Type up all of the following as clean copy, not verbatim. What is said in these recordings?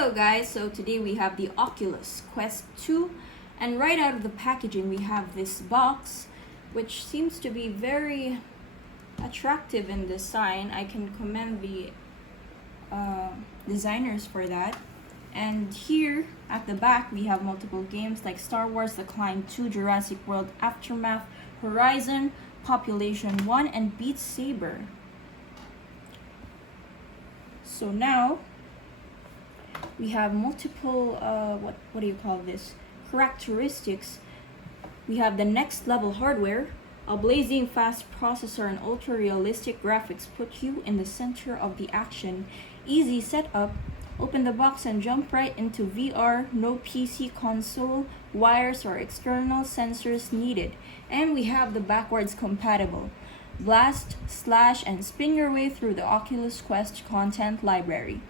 Hello guys, so today we have the Oculus Quest 2, and right out of the packaging we have this box which seems to be very attractive in design. I can commend the designers for that. And here at the back we have multiple games like Star Wars The Climb 2, Jurassic World Aftermath, Horizon, Population 1, and Beat Saber. So now we have multiple what do you call this, characteristics. We have the next level hardware, a blazing fast processor and ultra realistic graphics put you in the center of the action. Easy setup, open the box and jump right into VR. No PC console wires or external sensors needed. And we have the backwards compatible. Blast, slash, and spin your way through the Oculus Quest content library.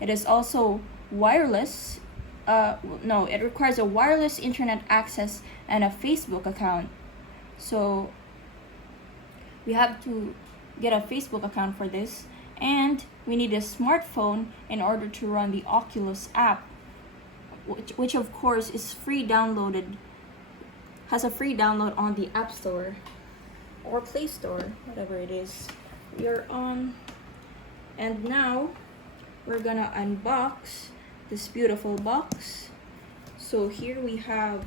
It is also wireless. It requires a wireless internet access and a Facebook account. So we have to get a Facebook account for this, and we need a smartphone in order to run the Oculus app, which of course is has a free download on the App Store or Play Store, whatever it is you're on. And now we're gonna unbox this beautiful box. So here we have,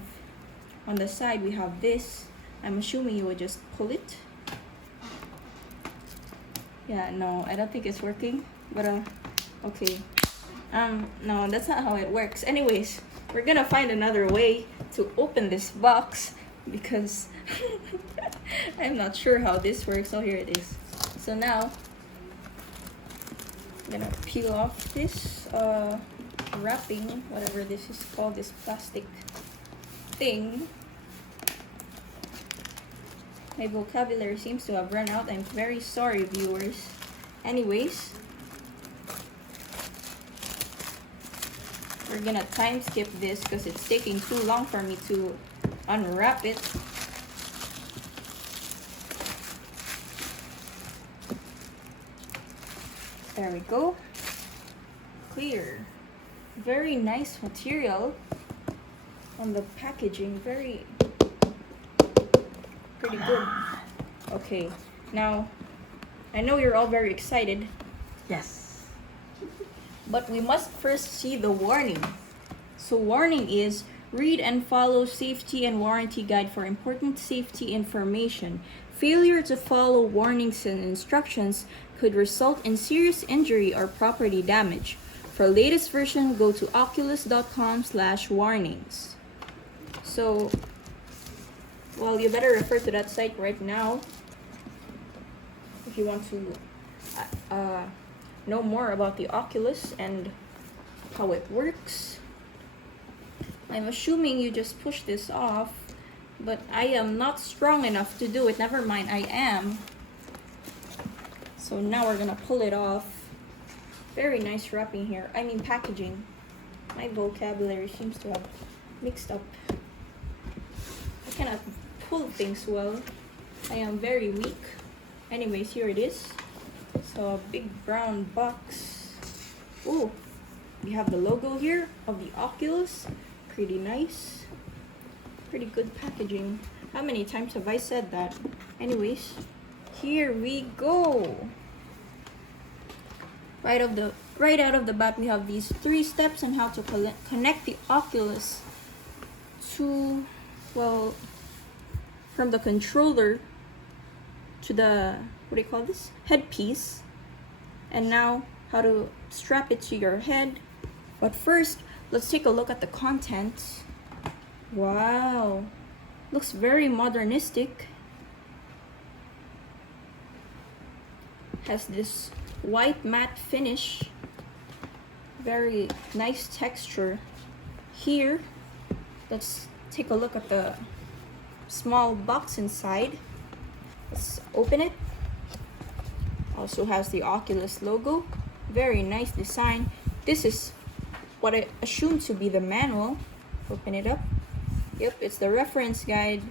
on the side we have this. I'm assuming you would just pull it. Yeah, no, I don't think it's working, but okay. No, that's not how it works. Anyways, we're gonna find another way to open this box because I'm not sure how this works. So here it is. So now I'm gonna peel off this wrapping, whatever this is called, this plastic thing. My vocabulary seems to have run out. I'm very sorry, viewers. Anyways, we're gonna time skip this because it's taking too long for me to unwrap it. There we go. Clear. Very nice material on the packaging. Pretty good. Okay, now I know you're all very excited. Yes. But we must first see the warning. So warning is, read and follow safety and warranty guide for important safety information. Failure to follow warnings and instructions could result in serious injury or property damage. For latest version, go to oculus.com/warnings. So, well, you better refer to that site right now if you want to know more about the Oculus and how it works. I'm assuming you just push this off, but I am not strong enough to do it. Never mind, I am. So now we're gonna pull it off. Very nice wrapping here. I mean packaging. My vocabulary seems to have mixed up. I cannot pull things well. I am very weak. Anyways, here it is. So a big brown box. Oh, we have the logo here of the Oculus. Pretty nice. Pretty good packaging. How many times have I said that? Anyways, here we go. Right out of the bat, we have these 3 steps on how to connect the Oculus to, well, from the controller to the, what do you call this, headpiece, and now how to strap it to your head. But first, let's take a look at the contents. Wow, looks very modernistic. Has this white matte finish, very nice texture. Here, let's take a look at the small box inside. Let's open it. Also has the Oculus logo. Very nice design. This is what I assume to be the manual. Open it up. Yep, it's the reference guide.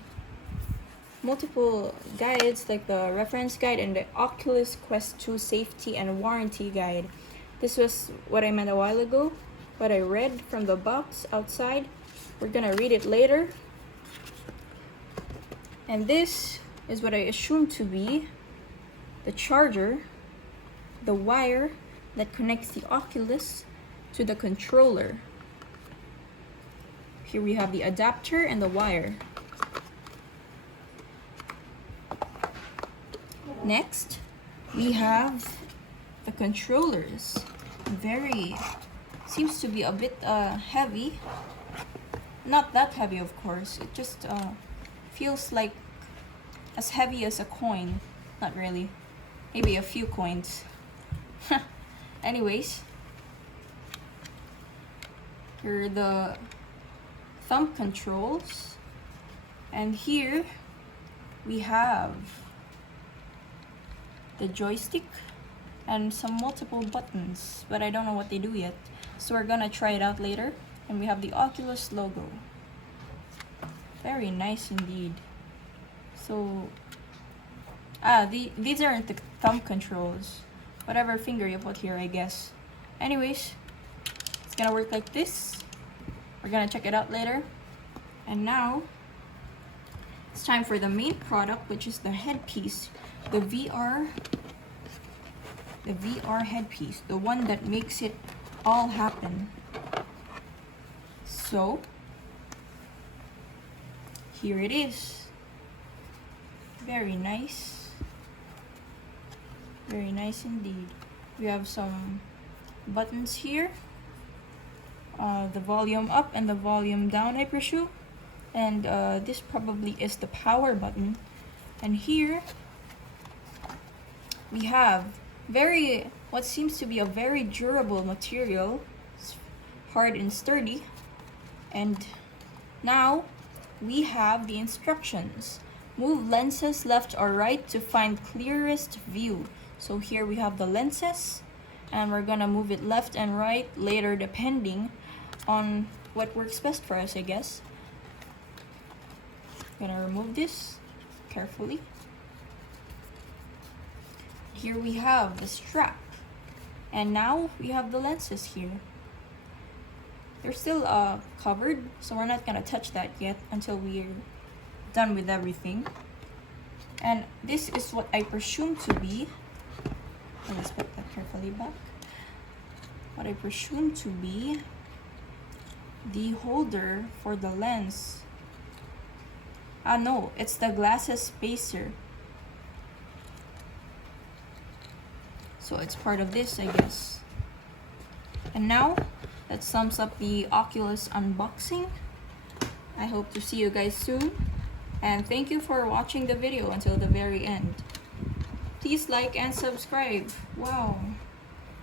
Multiple guides like the reference guide and the Oculus Quest 2 safety and warranty guide. This was what I meant a while ago. what I read from the box outside. We're gonna read it later. And this is what I assume to be the charger, the wire that connects the Oculus to the controller. Here we have the adapter and the wire. Next, we have the controllers. Seems to be a bit heavy. Not that heavy, of course. It just feels like as heavy as a coin. Not really. Maybe a few coins. Anyways, here are the thumb controls. And here we have the joystick and some multiple buttons, but I don't know what they do yet. So we're gonna try it out later. And we have the Oculus logo. Very nice indeed. So, these aren't the thumb controls. Whatever finger you put here, I guess. Anyways, it's gonna work like this. We're gonna check it out later. And now, it's time for the main product, which is the headpiece. The VR headpiece. The one that makes it all happen. So, here it is. Very nice. Very nice indeed. We have some buttons here. The volume up and the volume down, I presume. And this probably is the power button. And here we have what seems to be a very durable material. It's hard and sturdy. And now we have the instructions. Move lenses left or right to find clearest view. So here we have the lenses, and we're gonna move it left and right later depending on what works best for us, I guess. Gonna remove this carefully. Here we have the strap, and now we have the lenses here. They're still covered, so we're not gonna touch that yet until we're done with everything. And this is what I presume to be, let's put that carefully back, what I presume to be the holder for the lens. No, it's the glasses spacer. So it's part of this, I guess. And now, that sums up the Oculus unboxing. I hope to see you guys soon. And thank you for watching the video until the very end. Please like and subscribe. Wow.